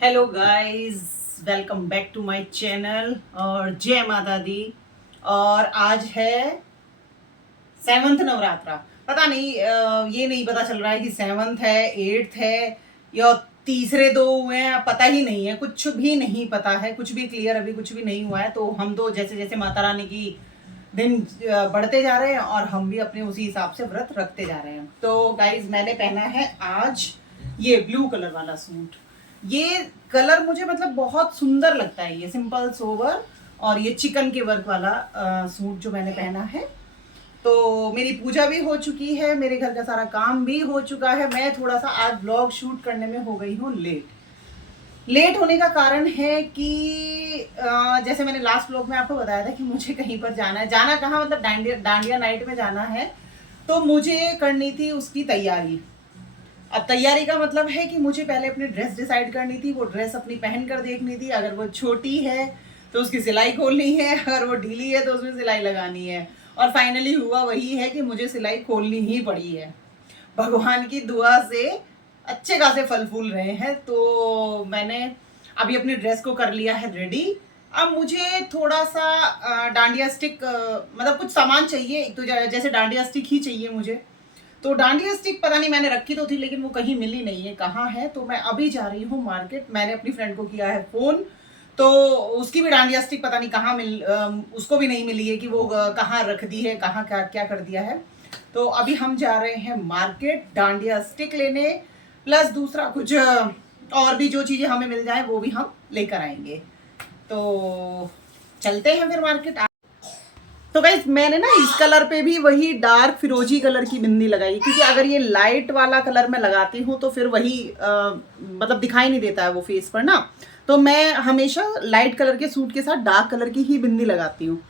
Hello guys, welcome back to my channel और जय माता दी। और आज है 7th नवरात्रा। पता नहीं ये नहीं पता चल रहा है कि 7th है, 8th है या तीसरे दो हुए हैं, पता ही नहीं है, कुछ भी नहीं पता है, कुछ भी क्लियर अभी कुछ भी नहीं हुआ है। तो हम तो जैसे जैसे माता रानी की दिन बढ़ते जा रहे हैं और हम भी अपने उसी हिसाब से व्रत रखते जा रहे हैं। तो गाइज मैंने पहना है आज ये ब्लू कलर वाला सूट। ये कलर मुझे मतलब बहुत सुंदर लगता है, ये सिंपल सोवर और ये चिकन के वर्क वाला सूट जो मैंने पहना है। तो मेरी पूजा भी हो चुकी है, मेरे घर का सारा काम भी हो चुका है। मैं थोड़ा सा आज ब्लॉग शूट करने में हो गई हूँ लेट होने का कारण है कि जैसे मैंने लास्ट ब्लॉग में आपको बताया था कि मुझे कहीं पर जाना है। जाना कहाँ, मतलब डांडिया नाइट में जाना है। तो मुझे करनी थी उसकी तैयारी। अब तैयारी का मतलब है कि मुझे पहले अपनी ड्रेस डिसाइड करनी थी, वो ड्रेस अपनी पहन कर देखनी थी। अगर वो छोटी है तो उसकी सिलाई खोलनी है, अगर वो ढीली है तो उसमें सिलाई लगानी है। और फाइनली हुआ वही है कि मुझे सिलाई खोलनी ही पड़ी है। भगवान की दुआ से अच्छे खासे फल फूल रहे हैं। तो मैंने अभी अपनी ड्रेस को कर लिया है रेडी। अब मुझे थोड़ा सा डांडिया स्टिक, मतलब कुछ सामान चाहिए। तो जैसे डांडिया स्टिक ही चाहिए मुझे। तो डांडिया स्टिक पता नहीं, मैंने रखी तो थी लेकिन वो कहीं मिली नहीं है, कहाँ है। तो मैं अभी जा रही हूँ मार्केट। मैंने अपनी फ्रेंड को किया है फ़ोन, तो उसकी भी डांडिया स्टिक पता नहीं कहाँ उसको भी नहीं मिली है कि वो कहाँ रख दी है, कहाँ क्या क्या कर दिया है। तो अभी हम जा रहे हैं मार्केट डांडिया स्टिक लेने, प्लस दूसरा कुछ और भी जो चीज़ें हमें मिल जाए वो भी हम लेकर आएंगे। तो चलते हैं फिर मार्केट। तो गाइस मैंने ना इस कलर पे भी वही डार्क फिरोजी कलर की बिंदी लगाई, क्योंकि अगर ये लाइट वाला कलर मैं लगाती हूँ तो फिर वही मतलब दिखाई नहीं देता है वो फेस पर ना। तो मैं हमेशा लाइट कलर के सूट के साथ डार्क कलर की ही बिंदी लगाती हूँ।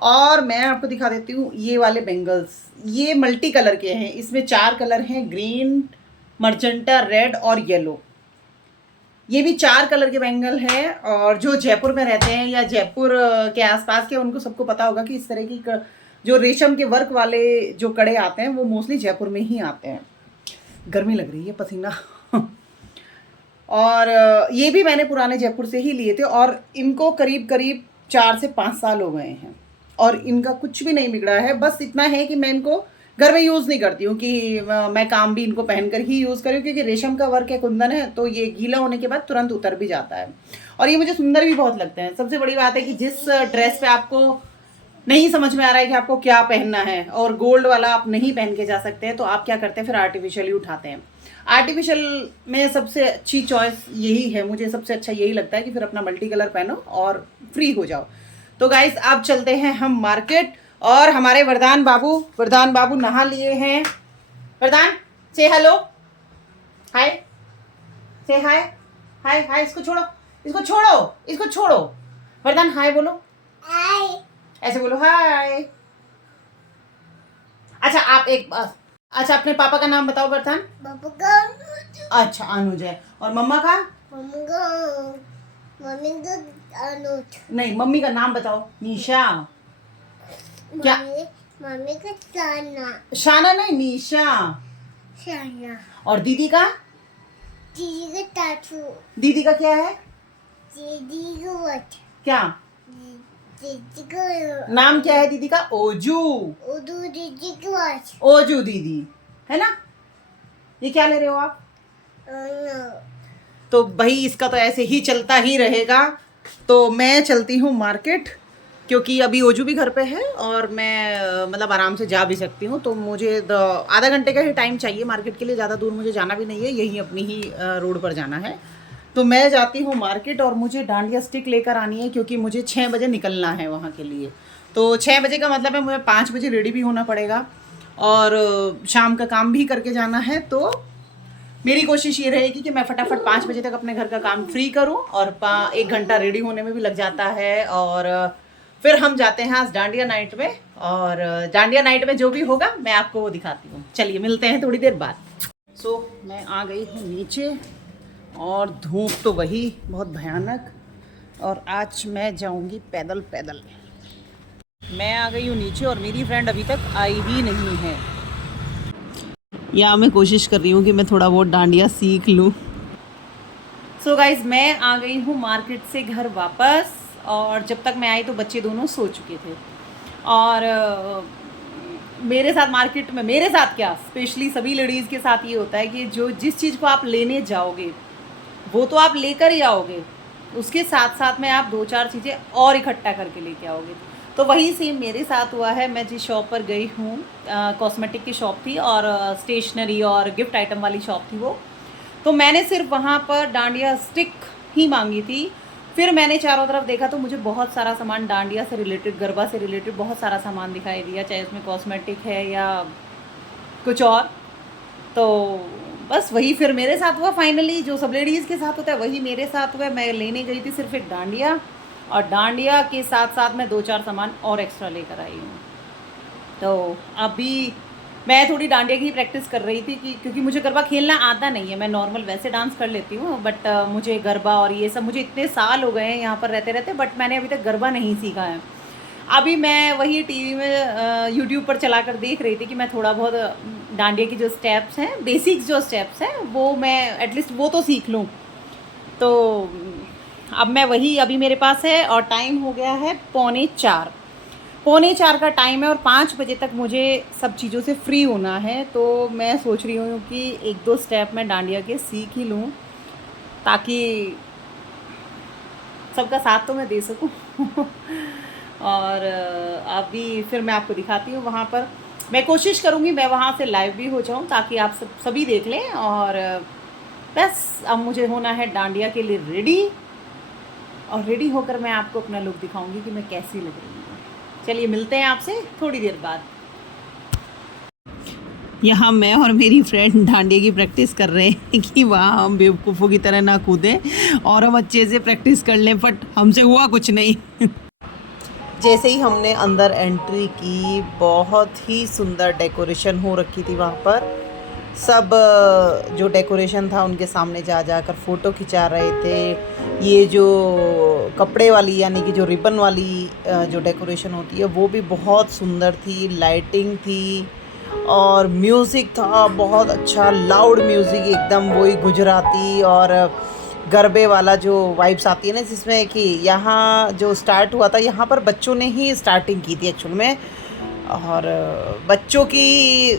और मैं आपको दिखा देती हूँ ये वाले बेंगल्स। ये मल्टी कलर के हैं, इसमें 4 कलर हैं, ग्रीन, मर्जेंटा, रेड और येलो। ये भी 4 कलर के बैंगल हैं। और जो जयपुर में रहते हैं या जयपुर के आसपास के, उनको सबको पता होगा कि इस तरह की जो रेशम के वर्क वाले जो कड़े आते हैं वो मोस्टली जयपुर में ही आते हैं। गर्मी लग रही है, पसीना और ये भी मैंने पुराने जयपुर से ही लिए थे और इनको करीब करीब 4 से 5 साल हो गए हैं और इनका कुछ भी नहीं बिगड़ा है। बस इतना है कि मैं इनको घर में यूज़ नहीं करती हूँ कि मैं काम भी इनको पहनकर ही यूज़ करूँ, क्योंकि रेशम का वर्क है, कुंदन है, तो ये गीला होने के बाद तुरंत उतर भी जाता है। और ये मुझे सुंदर भी बहुत लगते हैं। सबसे बड़ी बात है कि जिस ड्रेस पे आपको नहीं समझ में आ रहा है कि आपको क्या पहनना है और गोल्ड वाला आप नहीं पहन के जा सकते हैं, तो आप क्या करते हैं, फिर आर्टिफिशियल ही उठाते हैं। आर्टिफिशियल में सबसे अच्छी चॉइस यही है, मुझे सबसे अच्छा यही लगता है कि फिर अपना मल्टी कलर पहनो और फ्री हो जाओ। तो गाइस आप चलते हैं हम मार्केट। और हमारे वरदान बाबू नहा लिए हैं। वरदान से हेलो, हाय, से हाय, हाय हाय। इसको छोड़ो, इसको छोड़ो, इसको छोड़ो। वरदान हाय बोलो, हाय, ऐसे बोलो हाय। अच्छा आप एक अच्छा अपने पापा का नाम बताओ वरदान। पापा का अच्छा अनुज है, और मम्मा का? मम्मी का अनुज नहीं, मम्मी का नाम बताओ। निशा। क्या? मम्मी का शाना। शाना नहीं, निशा। शाना। और दीदी का? दीदी का टाटू। दीदी का क्या है? दीदी का व्हाट? क्या दीदी का नाम क्या है? दीदी का ओजू। ओजू दीदी का व्हाट? ओजू दीदी है ना। ये क्या ले रहे हो आप? तो भाई इसका तो ऐसे ही चलता ही रहेगा। तो मैं चलती हूँ मार्केट, क्योंकि अभी ओजू भी घर पे है और मैं मतलब आराम से जा भी सकती हूँ। तो मुझे आधा घंटे का ही टाइम चाहिए मार्केट के लिए, ज़्यादा दूर मुझे जाना भी नहीं है, यही अपनी ही रोड पर जाना है। तो मैं जाती हूँ मार्केट और मुझे डांडिया स्टिक लेकर आनी है, क्योंकि मुझे 6 बजे निकलना है वहाँ के लिए। तो 6 बजे का मतलब है मुझे 5 बजे रेडी भी होना पड़ेगा और शाम का काम भी करके जाना है। तो मेरी कोशिश ये रहेगी कि मैं फटाफट 5 बजे तक अपने घर का काम फ्री करूं और 1 घंटा रेडी होने में भी लग जाता है। और फिर हम जाते हैं आज डांडिया नाइट में, और डांडिया नाइट में जो भी होगा मैं आपको वो दिखाती हूँ। चलिए मिलते हैं थोड़ी देर बाद। मैं आ गई हूँ नीचे और धूप तो वही बहुत भयानक, और आज मैं जाऊँगी पैदल पैदल। मैं आ गई हूँ नीचे और मेरी फ्रेंड अभी तक आई ही नहीं है। या मैं कोशिश कर रही हूँ कि मैं थोड़ा बहुत डांडिया सीख लूँ। सो गाइज मैं आ गई हूँ मार्केट से घर वापस, और जब तक मैं आई तो बच्चे दोनों सो चुके थे। और मेरे साथ मार्केट में, मेरे साथ क्या, स्पेशली सभी लेडीज़ के साथ ये होता है कि जो जिस चीज़ को आप लेने जाओगे वो तो आप लेकर ही आओगे, उसके साथ साथ में आप 2-4 चीज़ें और इकट्ठा करके लेके आओगे। तो वही सेम मेरे साथ हुआ है। मैं जिस शॉप पर गई हूँ, कॉस्मेटिक की शॉप थी और स्टेशनरी और गिफ्ट आइटम वाली शॉप थी वो। तो मैंने सिर्फ वहाँ पर डांडिया स्टिक ही मांगी थी। फिर मैंने चारों तरफ देखा तो मुझे बहुत सारा सामान डांडिया से रिलेटेड, गरबा से रिलेटेड बहुत सारा सामान दिखाई दिया, चाहे उसमें कॉस्मेटिक है या कुछ और। तो बस वही फिर मेरे साथ हुआ। फाइनली जो सब लेडीज़ के साथ होता है वही मेरे साथ हुआ। मैं लेने गई थी सिर्फ एक डांडिया, और डांडिया के साथ साथ मैं 2-4 सामान और एक्स्ट्रा लेकर आई हूँ। तो अभी मैं थोड़ी डांडिया की प्रैक्टिस कर रही थी क्योंकि मुझे गरबा खेलना आता नहीं है। मैं नॉर्मल वैसे डांस कर लेती हूँ, बट मुझे गरबा और ये सब, मुझे इतने साल हो गए हैं यहाँ पर रहते रहते, बट मैंने अभी तक गरबा नहीं सीखा है। अभी मैं वही टीवी में यूट्यूब पर चला कर देख रही थी कि मैं थोड़ा बहुत डांडिया की जो स्टेप्स हैं, बेसिक्स जो स्टेप्स हैं, वो मैं एटलीस्ट वो तो सीख लूँ। तो अब मैं वही, अभी मेरे पास है और टाइम हो गया है 3:45। 3:45 का टाइम है और 5 बजे तक मुझे सब चीज़ों से फ्री होना है। तो मैं सोच रही हूँ कि 1-2 स्टेप मैं डांडिया के सीख ही लूँ, ताकि सबका साथ तो मैं दे सकूँ। और अभी फिर मैं आपको दिखाती हूँ वहाँ पर। मैं कोशिश करूँगी मैं वहाँ से लाइव भी हो जाऊँ ताकि आप सभी देख लें। और बस अब मुझे होना है डांडिया के लिए रेडी, और रेडी होकर मैं आपको अपना लुक दिखाऊंगी कि मैं कैसी लग रही हूँ। चलिए मिलते हैं आपसे थोड़ी देर बाद। यहाँ मैं और मेरी फ्रेंड डांडिया की प्रैक्टिस कर रहे हैं कि वहाँ हम बेवकूफ़ों की तरह ना कूदें और हम अच्छे से प्रैक्टिस कर लें, बट हमसे हुआ कुछ नहीं। जैसे ही हमने अंदर एंट्री की, बहुत ही सुंदर डेकोरेशन हो रखी थी वहाँ पर। सब जो डेकोरेशन था उनके सामने जा कर फ़ोटो खिंचा रहे थे। ये जो कपड़े वाली, यानी कि जो रिबन वाली जो डेकोरेशन होती है वो भी बहुत सुंदर थी, लाइटिंग थी और म्यूज़िक था बहुत अच्छा, लाउड म्यूज़िक एकदम, वही गुजराती और गरबे वाला जो वाइब्स आती है ना, जिसमें कि यहाँ जो स्टार्ट हुआ था, यहाँ पर बच्चों ने ही स्टार्टिंग की थी एक्चुअल में। और बच्चों की,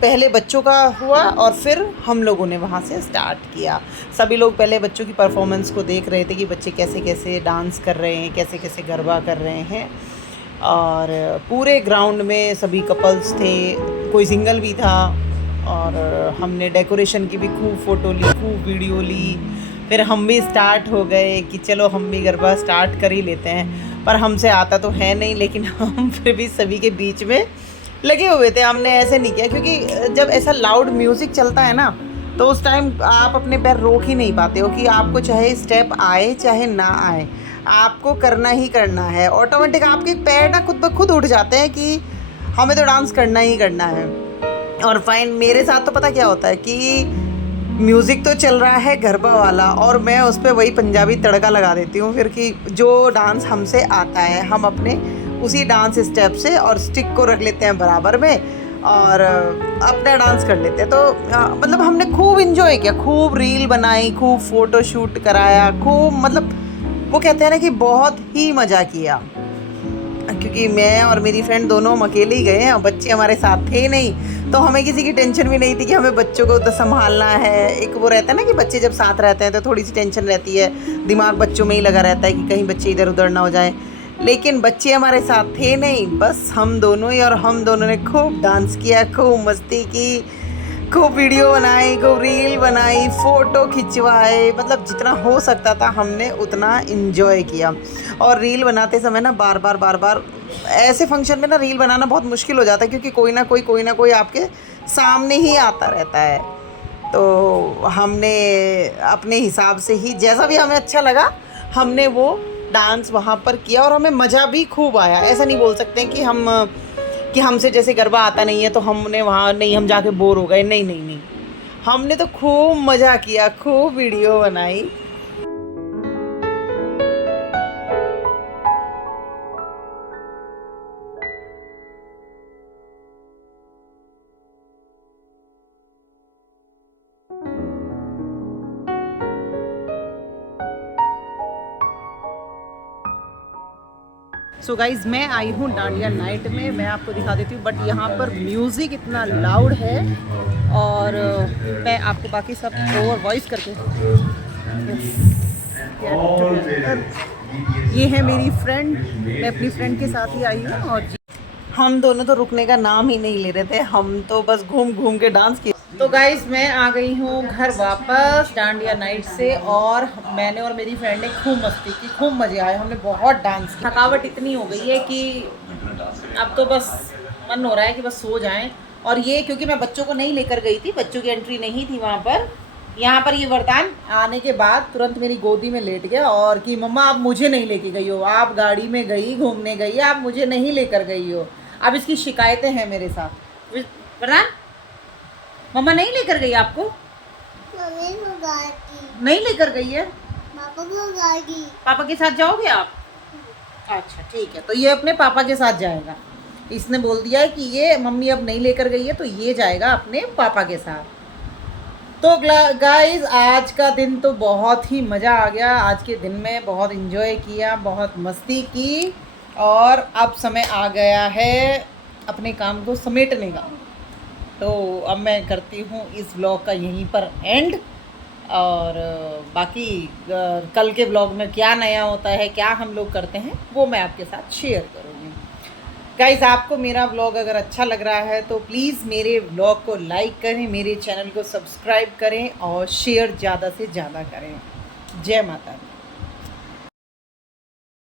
पहले बच्चों का हुआ और फिर हम लोगों ने वहाँ से स्टार्ट किया। सभी लोग पहले बच्चों की परफॉर्मेंस को देख रहे थे कि बच्चे कैसे कैसे डांस कर रहे हैं, कैसे कैसे गरबा कर रहे हैं। और पूरे ग्राउंड में सभी कपल्स थे, कोई सिंगल भी था। और हमने डेकोरेशन की भी खूब फ़ोटो ली, खूब वीडियो ली। फिर हम भी स्टार्ट हो गए कि चलो हम भी गरबा स्टार्ट कर ही लेते हैं। पर हमसे आता तो है नहीं, लेकिन हम फिर भी सभी के बीच में लगे हुए थे। हमने ऐसे नहीं किया, क्योंकि जब ऐसा लाउड म्यूज़िक चलता है ना, तो उस टाइम आप अपने पैर रोक ही नहीं पाते हो कि आपको चाहे स्टेप आए चाहे ना आए, आपको करना ही करना है। ऑटोमेटिक आपके पैर ना खुद ब खुद उठ जाते हैं कि हमें तो डांस करना ही करना है। और फाइन मेरे साथ तो पता क्या होता है कि म्यूज़िक तो चल रहा है गरबा वाला, और मैं उस पर वही पंजाबी तड़का लगा देती हूँ फिर, कि जो डांस हमसे आता है हम अपने उसी डांस स्टेप से और स्टिक को रख लेते हैं बराबर में और अपना डांस कर लेते हैं। तो मतलब हमने खूब इन्जॉय किया, खूब रील बनाई, खूब फ़ोटो शूट कराया, खूब, मतलब वो कहते हैं ना कि बहुत ही मज़ा किया। क्योंकि मैं और मेरी फ्रेंड दोनों हम अकेले ही गए हैं, बच्चे हमारे साथ थे ही नहीं, तो हमें किसी की टेंशन भी नहीं थी कि हमें बच्चों को तो संभालना है। एक वो रहता है ना कि बच्चे जब साथ रहते हैं तो थोड़ी सी टेंशन रहती है, दिमाग बच्चों में ही लगा रहता है कि कहीं बच्चे इधर उधर ना हो जाए। लेकिन बच्चे हमारे साथ थे नहीं, बस हम दोनों ही, और हम दोनों ने खूब डांस किया, खूब मस्ती की, खूब वीडियो बनाई, खूब रील बनाई, फ़ोटो खिंचवाए, मतलब जितना हो सकता था हमने उतना इन्जॉय किया। और रील बनाते समय ना बार बार ऐसे फंक्शन में ना रील बनाना बहुत मुश्किल हो जाता है, क्योंकि कोई ना कोई आपके सामने ही आता रहता है। तो हमने अपने हिसाब से ही, जैसा भी हमें अच्छा लगा, हमने वो डांस वहाँ पर किया और हमें मज़ा भी खूब आया। ऐसा नहीं बोल सकते हैं कि हमसे जैसे गरबा आता नहीं है तो हमने वहाँ नहीं, हम जाके बोर हो गए, नहीं नहीं नहीं, हमने तो खूब मज़ा किया, खूब वीडियो बनाई। सो गाइज मैं आई हूँ डांडिया नाइट में, मैं आपको दिखा देती हूँ, बट यहाँ पर म्यूज़िक इतना लाउड है और मैं आपको बाकी सब ओवर वॉइस करके ये है मेरी फ्रेंड, मैं अपनी फ्रेंड के साथ ही आई हूँ और हम दोनों तो रुकने का नाम ही नहीं ले रहे थे, हम तो बस घूम घूम के डांस किए। तो गाइस मैं आ गई हूँ घर वापस डांडिया नाइट से और मैंने और मेरी फ्रेंड ने खूब मस्ती की, खूब मज़े आए, हमने बहुत डांस किया। थकावट इतनी हो गई है कि अब तो बस मन हो रहा है कि बस सो जाएं। और ये क्योंकि मैं बच्चों को नहीं लेकर गई थी, बच्चों की एंट्री नहीं थी वहाँ पर। यहाँ पर ये वरदान आने के बाद तुरंत मेरी गोदी में लेट गया और कि मम्मा आप मुझे नहीं लेके गई हो, आप गाड़ी में गई, घूमने गई, आप मुझे नहीं लेकर गई हो। अब इसकी शिकायतें हैं मेरे साथ। वरदान मम्मा नहीं लेकर गई आपको? नहीं लेकर गई है? पापा के साथ जाओगे आप? अच्छा ठीक है, तो ये अपने पापा के साथ जाएगा। इसने बोल दिया है कि ये मम्मी अब नहीं लेकर गई है तो ये जाएगा अपने पापा के साथ। तो गाइस आज का दिन तो बहुत ही मज़ा आ गया, आज के दिन में बहुत इन्जॉय किया, बहुत मस्ती की और अब समय आ गया है अपने काम को समेटने का। तो अब मैं करती हूँ इस व्लॉग का यहीं पर एंड और बाकी कल के व्लॉग में क्या नया होता है, क्या हम लोग करते हैं, वो मैं आपके साथ शेयर करूँगी। गाइस आपको मेरा व्लॉग अगर अच्छा लग रहा है तो प्लीज़ मेरे व्लॉग को लाइक करें, मेरे चैनल को सब्सक्राइब करें और शेयर ज़्यादा से ज़्यादा करें। जय माता दी।